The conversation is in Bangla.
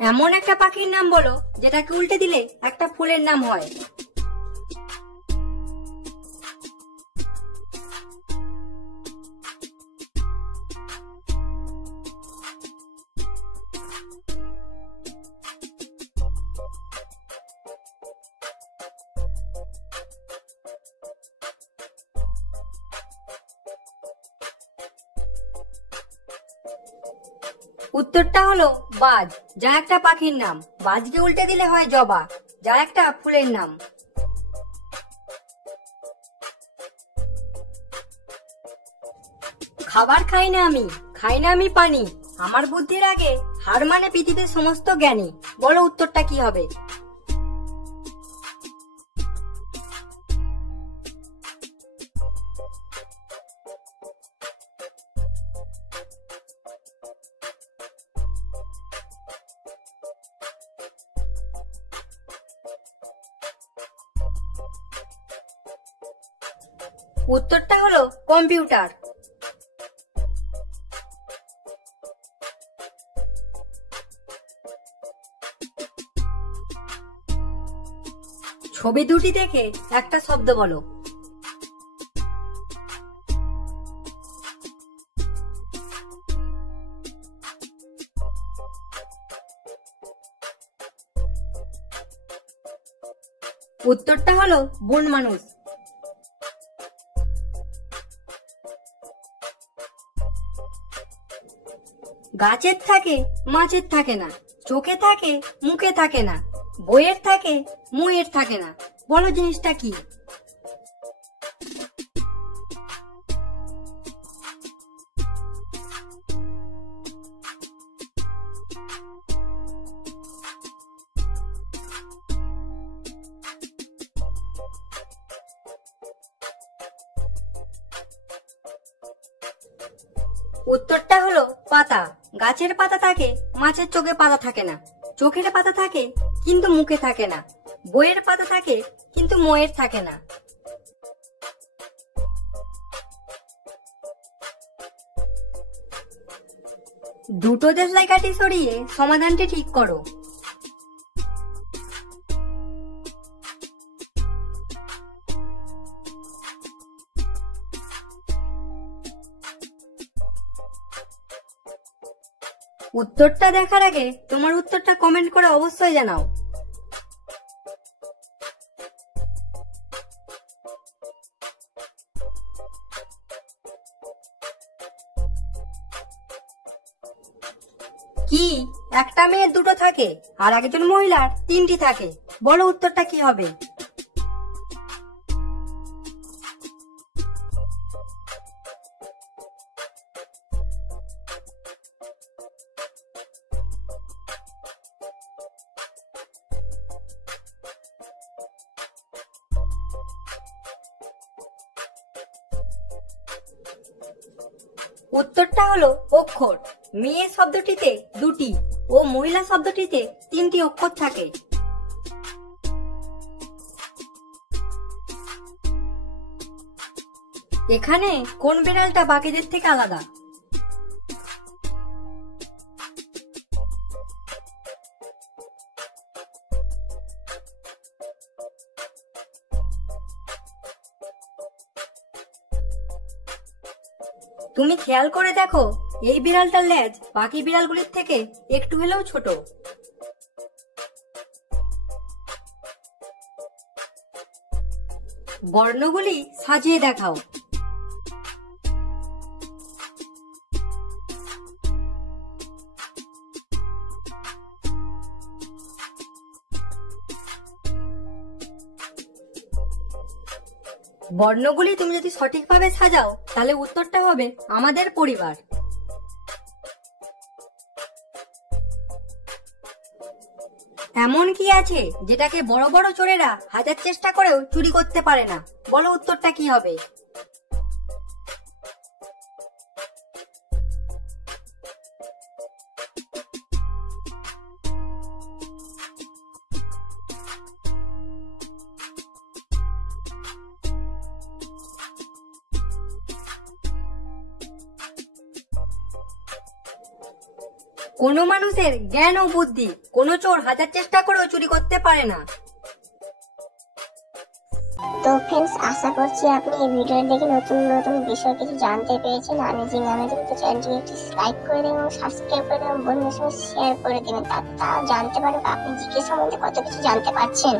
এমন একটা পাখির নাম বলো যেটাকে উল্টে দিলে একটা ফুলের নাম হয়। উত্তরটা হলো বাজ, যা একটা পাখির নাম। বাজকে উল্টে দিলে হয় জবা, যা একটা ফুলের নাম। খাবার খাই না আমি পানি। আমার বুদ্ধির আগে হার মানে পৃথিবীর সমস্ত জ্ঞানী। বলো উত্তরটা কি হবে? উত্তরটা হলো কম্পিউটার। ছবি দুটি দেখে একটা শব্দ বলো। উত্তরটা হলো বন মানুষ। গাছের থাকে মাছের থাকে না, চোখে থাকে মুখে থাকে না, বইয়ের থাকে মুয়ের থাকে না। বলো জিনিসটা কি? উত্তরটা হলো পাতা। গাছের পাতা থাকে, মাছের চোখে পাতা থাকে না, চোখের পাতা থাকে কিন্তু মুখে থাকে না, বইয়ের পাতা থাকে কিন্তু মোয়ের থাকে না। দুটো দেশলাই কাঠি সরিয়ে সমাধানটি ঠিক করো। উত্তরটা দেখার আগে তোমার উত্তরটা কমেন্ট করে অবশ্যই জানাও। কি একটা মেয়ের দুটো থাকে আর একজন মহিলার তিনটি থাকে? বলো উত্তরটা কি হবে? উত্তরটা হলো অক্ষর। মেয়ে শব্দটিতে দুটি ও মহিলা শব্দটিতে তিনটি অক্ষর থাকে। এখানে কোন বিড়ালটা বাকিদের থেকে আলাদা? তুমি খেয়াল করে দেখো, এই বিড়ালটার লেজ বাকি বিড়ালগুলির থেকে একটু হলেও ছোট। বর্ণগুলি সাজিয়ে দেখাও। বর্ণগুলি তুমি যদি সঠিকভাবে সাজাও তাহলে উত্তরটা হবে আমাদের পরিবার। এমন কি আছে যেটাকে বড় বড় চোরেরা হাজার চেষ্টা করেও চুরি করতে পারে না? বলো উত্তরটা কি হবে? কোনো মানুষের জ্ঞান ও বুদ্ধি কোনো চোর হাজার চেষ্টা করেও চুরি করতে পারে না। তো ফ্রেন্ডস, আশা করছি আপনি এই ভিডিও দেখে নতুন নতুন বিষয় কিছু জানতে পেরেছেন। অ্যামেজিং তো চ্যানেলটিকে একটি লাইক করে দেবেন এবং সাবস্ক্রাইব করে দেবেন, বন্ধুদের সঙ্গে শেয়ার করে দেবেন, তারা জানতে পারবে আপনি জিকে সম্বন্ধে কত কিছু জানতে পারছেন।